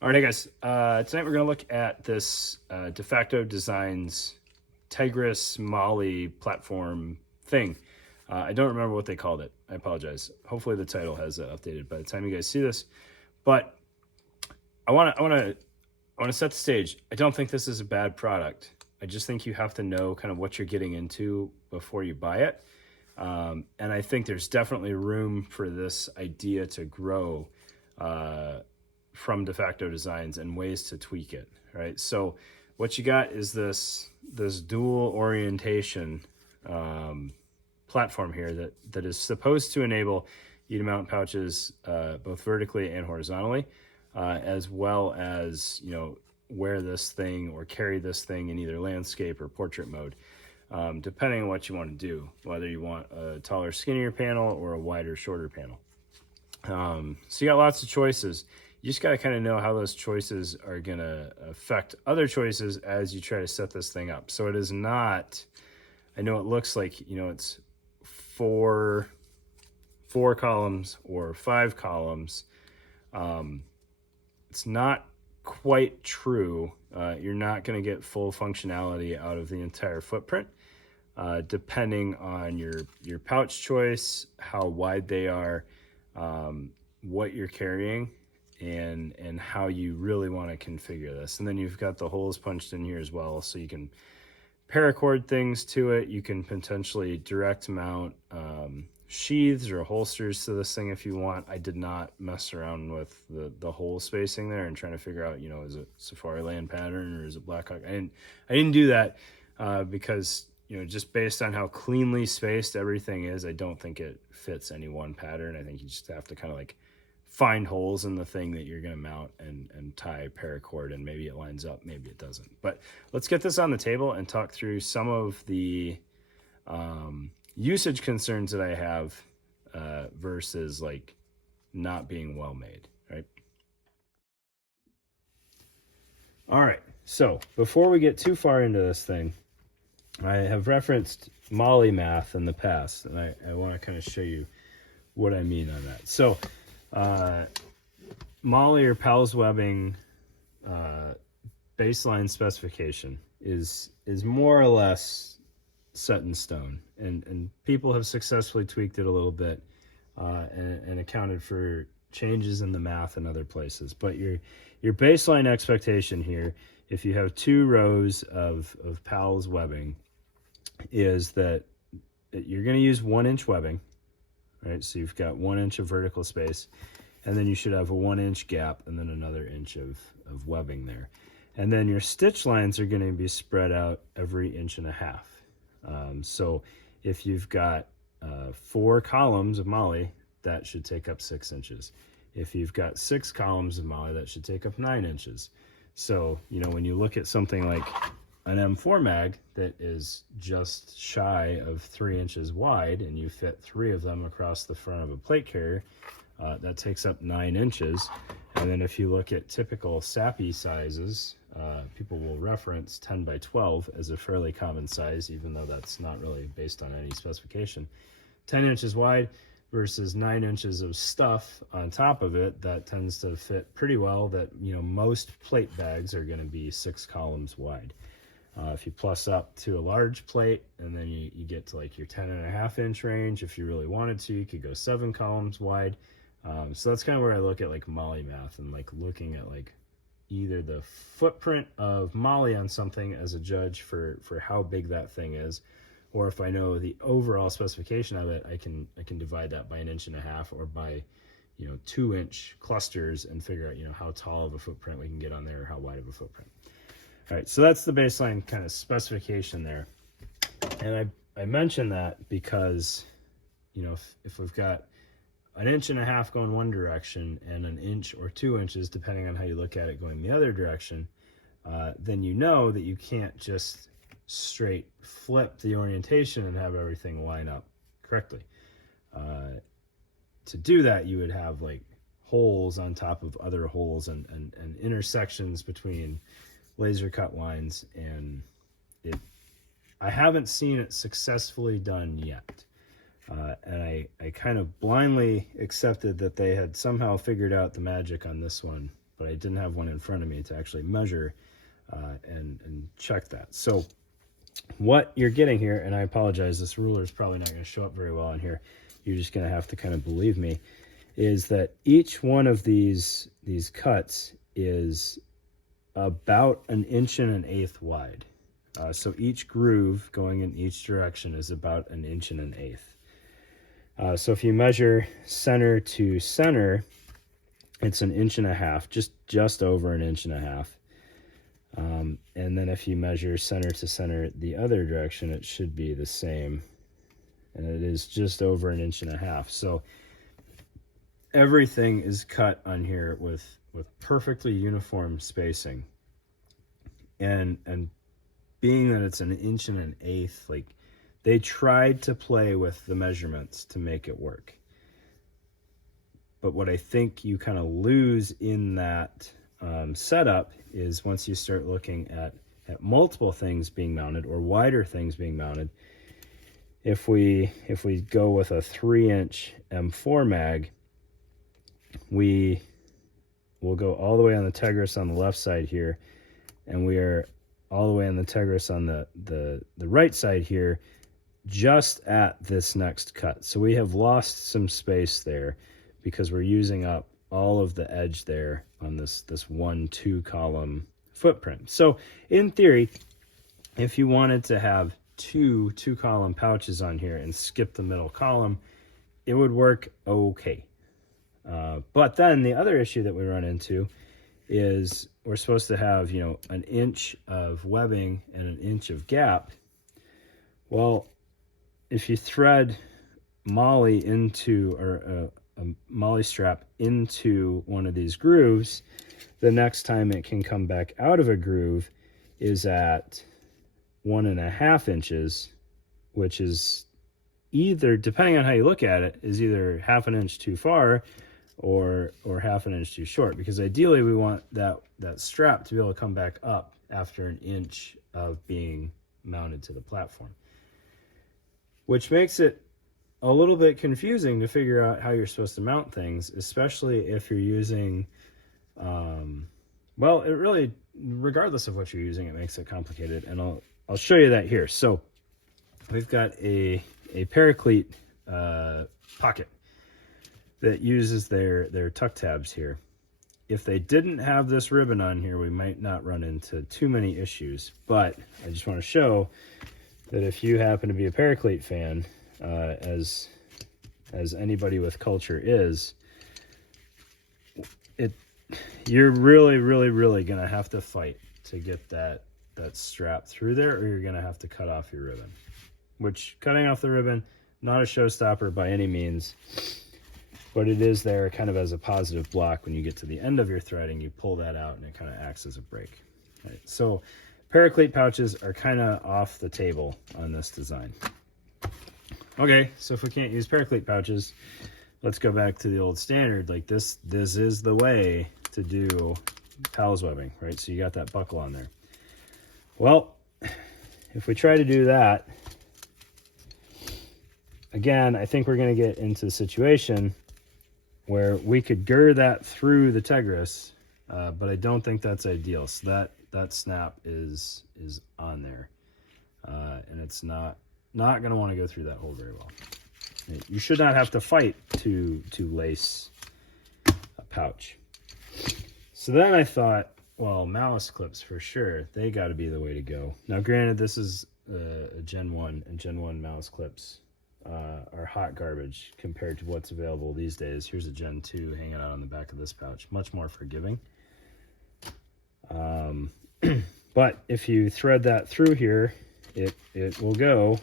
All right, guys. Tonight we're going to look at this Defacto Designs Tigris Mali platform thing. I don't remember what they called it. I apologize. Hopefully the title has updated by the time you guys see this. But I want to set the stage. I don't think this is a bad product. I just think you have to know kind of what you're getting into before you buy it. And I think there's definitely room for this idea to grow from Defacto Designs and ways to tweak it, right? So what you got is this dual orientation platform here that is supposed to enable you to mount pouches both vertically and horizontally, as well as, wear this thing or carry this thing in either landscape or portrait mode, depending on what you want to do, whether you want a taller, skinnier panel or a wider, shorter panel. So you got lots of choices. You just got to kind of know how those choices are going to affect other choices as you try to set this thing up. So it is not, I know it looks like, it's four columns or 5 columns. It's not quite true. You're not going to get full functionality out of the entire footprint, depending on your pouch choice, how wide they are, what you're carrying, and how you really want to configure this. And then you've got the holes punched in here as well, so you can paracord things to it. You can potentially direct mount sheaths or holsters to this thing if you want. I did not mess around with the hole spacing there and trying to figure out, is it Safari Land pattern or is it Blackhawk? I didn't do that because just based on how cleanly spaced everything is, I don't think it fits any one pattern. I think you just have to kind of like find holes in the thing that you're going to mount and tie paracord, and maybe it lines up, maybe it doesn't. But let's get this on the table and talk through some of the usage concerns that I have versus like not being well made, right? All right, so before we get too far into this thing, I have referenced Mali math in the past, and I want to kind of show you what I mean on that. So Mali or Powell's webbing baseline specification is more or less set in stone, and people have successfully tweaked it a little bit and accounted for changes in the math in other places. But your baseline expectation here, if you have 2 rows of Powell's webbing, is that you're going to use 1-inch webbing, right? So you've got 1 inch of vertical space, and then you should have a 1-inch gap and then another inch of webbing there. And then your stitch lines are going to be spread out every 1.5 inches. So if you've got 4 columns of Mali, that should take up 6 inches. If you've got 6 columns of Mali, that should take up 9 inches. So, when you look at something like an M4 mag that is just shy of 3 inches wide, and you fit 3 of them across the front of a plate carrier, that takes up 9 inches. And then if you look at typical SAPI sizes, people will reference 10 by 12 as a fairly common size, even though that's not really based on any specification. 10 inches wide versus 9 inches of stuff on top of it, that tends to fit pretty well. That, most plate bags are going to be 6 columns wide. If you plus up to a large plate, and then you get to like your 10.5 inch range, if you really wanted to, you could go 7 columns wide. So that's kind of where I look at like Mali math, and like looking at like either the footprint of Mali on something as a judge for how big that thing is, or if I know the overall specification of it, I can divide that by 1.5 inches or by 2-inch clusters and figure out how tall of a footprint we can get on there or how wide of a footprint. All right, so that's the baseline kind of specification there. And I mentioned that because, if we've got 1.5 inches going one direction and 1 inch or 2 inches, depending on how you look at it, going the other direction, then you know that you can't just straight flip the orientation and have everything line up correctly. To do that, you would have like holes on top of other holes and intersections between laser cut lines, and I haven't seen it successfully done yet. And I kind of blindly accepted that they had somehow figured out the magic on this one but I didn't have one in front of me to actually measure and check that. So what you're getting here, and I apologize, this ruler is probably not going to show up very well in here. You're just going to have to kind of believe me, is that each one of these cuts is about 1 1/8 wide. So each groove going in each direction is about 1 1/8. So if you measure center to center, it's 1.5 inches, just over 1.5 inches. And then if you measure center to center the other direction, it should be the same. And it is just over 1.5 inches. So everything is cut on here with perfectly uniform spacing. And being that it's 1 1/8 inches, like, they tried to play with the measurements to make it work. But what I think you kind of lose in that setup is once you start looking at multiple things being mounted or wider things being mounted. If we go with a 3-inch M4 mag, we will go all the way on the Tegris on the left side here, and we are all the way on the Tegris on the right side here, just at this next cut. So we have lost some space there because we're using up all of the edge there on this 1-2 column footprint. So in theory, if you wanted to have two column pouches on here and skip the middle column, it would work okay. But then the other issue that we run into is we're supposed to have, 1 inch of webbing and 1 inch of gap. Well, if you thread molly into, or a molly strap into one of these grooves, the next time it can come back out of a groove is at 1.5 inches, which is either, depending on how you look at it, is either 1/2 inch too far or 1/2 inch too short, because ideally we want that strap to be able to come back up after 1 inch of being mounted to the platform, which makes it a little bit confusing to figure out how you're supposed to mount things, especially if you're using, well, it really, regardless of what you're using, it makes it complicated, and I'll show you that here. So we've got a Paraclete pocket that uses their tuck tabs here. If they didn't have this ribbon on here, we might not run into too many issues, but I just want to show that if you happen to be a Paraclete fan, as anybody with culture is, you're really gonna have to fight to get that strap through there, or you're gonna have to cut off your ribbon. Which, cutting off the ribbon, not a showstopper by any means, but it is there kind of as a positive block. When you get to the end of your threading, you pull that out and it kind of acts as a brake. Right, so Paraclete pouches are kind of off the table on this design. Okay, so if we can't use Paraclete pouches, let's go back to the old standard. Like this is the way to do pals webbing, right? So you got that buckle on there. Well, if we try to do that, again, I think we're going to get into the situation where we could girth that through the Tegris, but I don't think that's ideal. So that snap is on there, and it's not going to want to go through that hole very well. You should not have to fight to lace a pouch. So then I thought, well, malice clips for sure, they got to be the way to go. Now, granted, this is a Gen 1, and Gen 1 malice clips are hot garbage compared to what's available these days. Here's a Gen 2 hanging out on the back of this pouch, much more forgiving. But if you thread that through here, it will go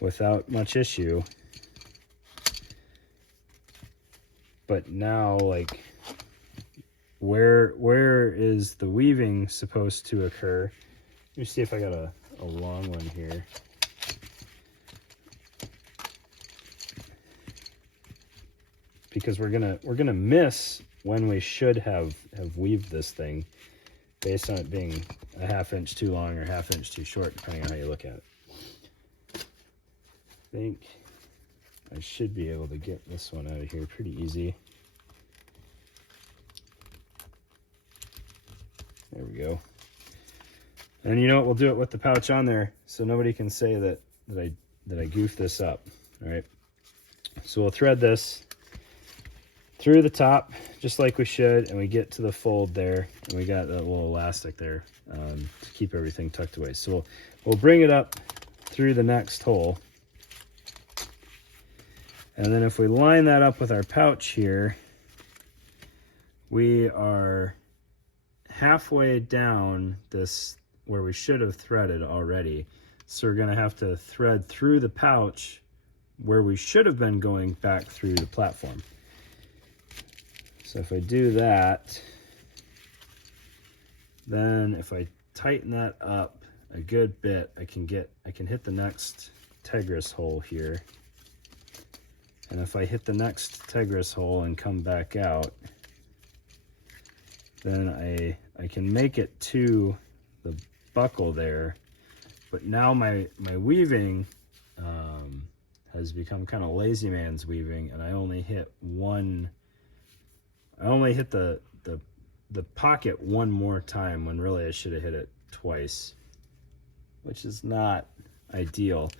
without much issue. But now, like, where is the weaving supposed to occur? Let me see if I got a long one here. Because we're gonna miss when we should have weaved this thing, based on it being a 1/2 inch too long or 1/2 inch too short, depending on how you look at it. I think I should be able to get this one out of here pretty easy. There we go. And you know what? We'll do it with the pouch on there, so nobody can say that I goofed this up. All right. So we'll thread this through the top, just like we should, and we get to the fold there, and we got that little elastic there to keep everything tucked away. So we'll bring it up through the next hole, and then if we line that up with our pouch here, we are halfway down this where we should have threaded already. So we're going to have to thread through the pouch where we should have been going back through the platform. So if I do that, then if I tighten that up a good bit, I can hit the next Tegris hole here. And if I hit the next Tegris hole and come back out, then I can make it to the buckle there. But now my weaving has become kind of lazy man's weaving, and I only hit the pocket one more time when really I should have hit it twice, which is not ideal.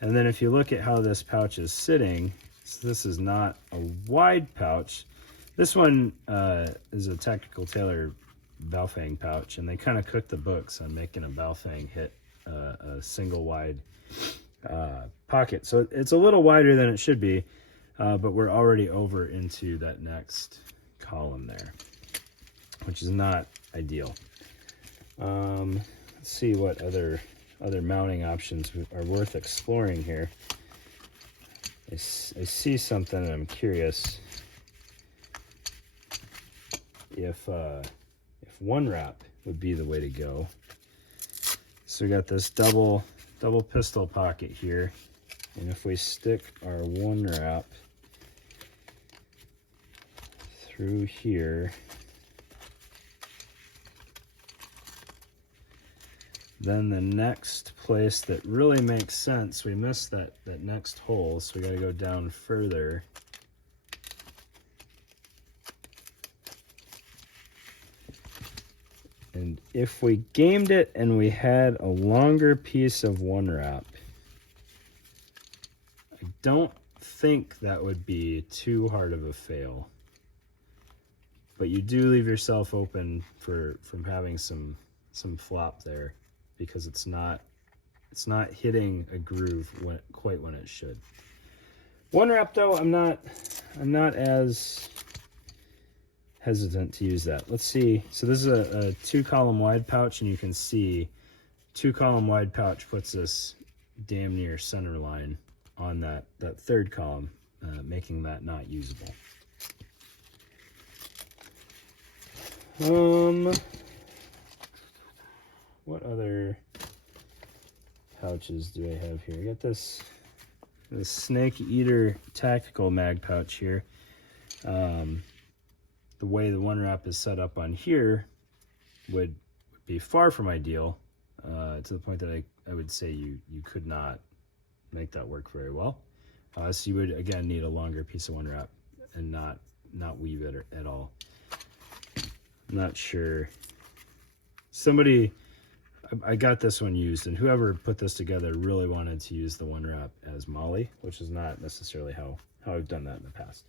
And then if you look at how this pouch is sitting, so this is not a wide pouch. This one is a Tactical Tailor Baofeng pouch, and they kind of cooked the books on making a Baofeng hit a single wide pocket. So it's a little wider than it should be, but we're already over into that next column there, which is not ideal. Let's see what other mounting options are worth exploring here. I see something and I'm curious if one wrap would be the way to go. So we got this double pistol pocket here, and if we stick our one wrap through here, then the next place that really makes sense, we missed that next hole, so we got to go down further. And if we gamed it and we had a longer piece of one wrap, I don't think that would be too hard of a fail. But you do leave yourself open from having some flop there, because it's not hitting a groove quite when it should. One wrap though, I'm not as hesitant to use that. Let's see. So this is a 2-column wide pouch, and you can see 2-column wide pouch puts us damn near center line on that third column, making that not usable. What other pouches do I have here? I got this Snake Eater tactical mag pouch here. The way the one wrap is set up on here would be far from ideal, to the point that I would say you could not make that work very well. So you would again need a longer piece of one wrap and not weave it at all. I'm not sure. I got this one used, and whoever put this together really wanted to use the one wrap as molly, which is not necessarily how I've done that in the past.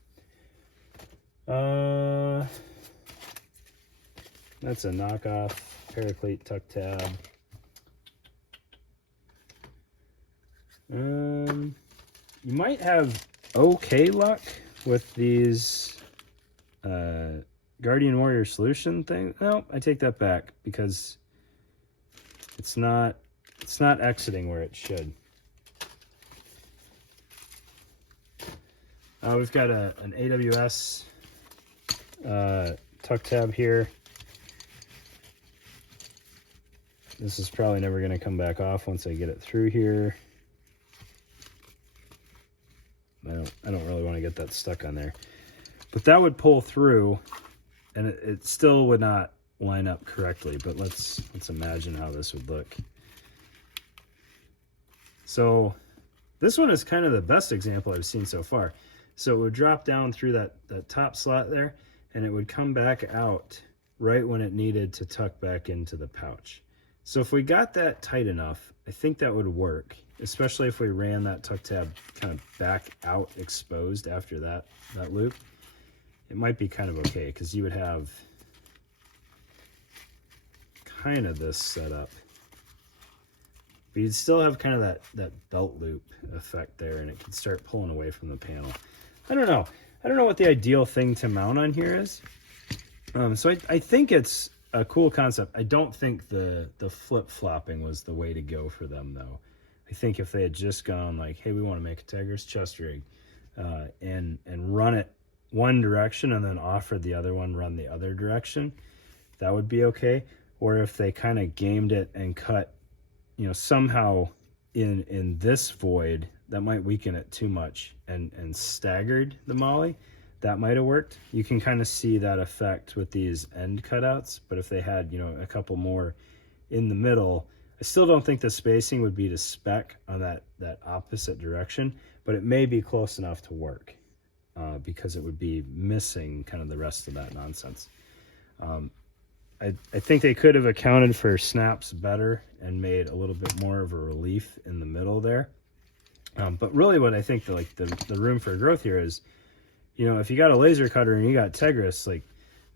That's a knockoff Paraclete tuck tab. You might have okay luck with these Guardian Warrior Solution thing. No, I take that back, because it's not exiting where it should. We've got an AWS tuck tab here. This is probably never going to come back off once I get it through here. I don't really want to get that stuck on there, but that would pull through, and it still would not line up correctly. But let's imagine how this would look. So this one is kind of the best example I've seen so far. So it would drop down through that top slot there, and it would come back out right when it needed to tuck back into the pouch. So if we got that tight enough, I think that would work, especially if we ran that tuck tab kind of back out exposed after that loop. It might be kind of okay, because you would have kind of this setup. But you'd still have kind of that belt loop effect there, and it could start pulling away from the panel. I don't know. I don't know what the ideal thing to mount on here is. So I think it's a cool concept. I don't think the flip-flopping was the way to go for them, though. I think if they had just gone like, hey, we want to make a Tigris chest rig, and run it one direction and then offered the other one run the other direction, that would be okay. Or if they kind of gamed it and cut, you know, somehow in this void that might weaken it too much and staggered the molly, that might have worked. You can kind of see that effect with these end cutouts, but if they had, you know, a couple more in the middle, I still don't think the spacing would be to spec on that opposite direction, but it may be close enough to work, because it would be missing kind of the rest of that nonsense. I think they could have accounted for snaps better and made a little bit more of a relief in the middle there. But really what I think the room for growth here is, you know, if you got a laser cutter and you got Tigris, like,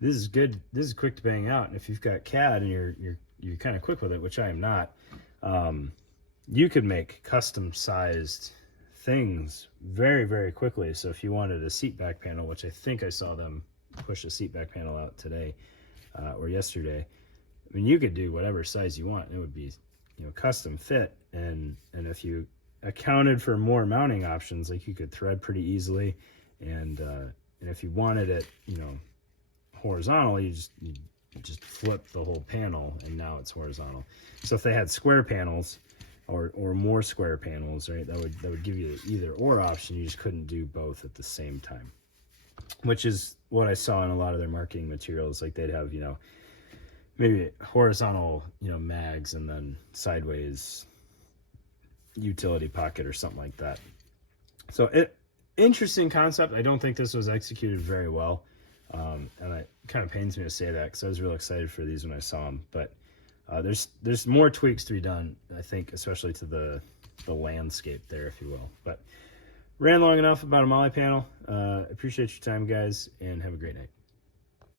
this is good. This is quick to bang out. And if you've got CAD and you're kind of quick with it, which I am not, you could make custom sized things very, very quickly. So if you wanted a seat back panel, which I think I saw them push a seat back panel out today, or yesterday, I mean, you could do whatever size you want. It would be, you know, custom fit. And if you accounted for more mounting options, like, you could thread pretty easily. And if you wanted it, you know, horizontal, you just flip the whole panel and now it's horizontal. So if they had square panels or more square panels, right, that would give you the either or option. You just couldn't do both at the same time, which is what I saw in a lot of their marketing materials. Like, they'd have, you know, maybe horizontal, you know, mags and then sideways utility pocket or something like that. So interesting concept. I don't think this was executed very well. And it kind of pains me to say that, because I was real excited for these when I saw them. But there's more tweaks to be done, I think, especially to the landscape there, if you will. But ran long enough about a molly panel. Appreciate your time, guys, and have a great night.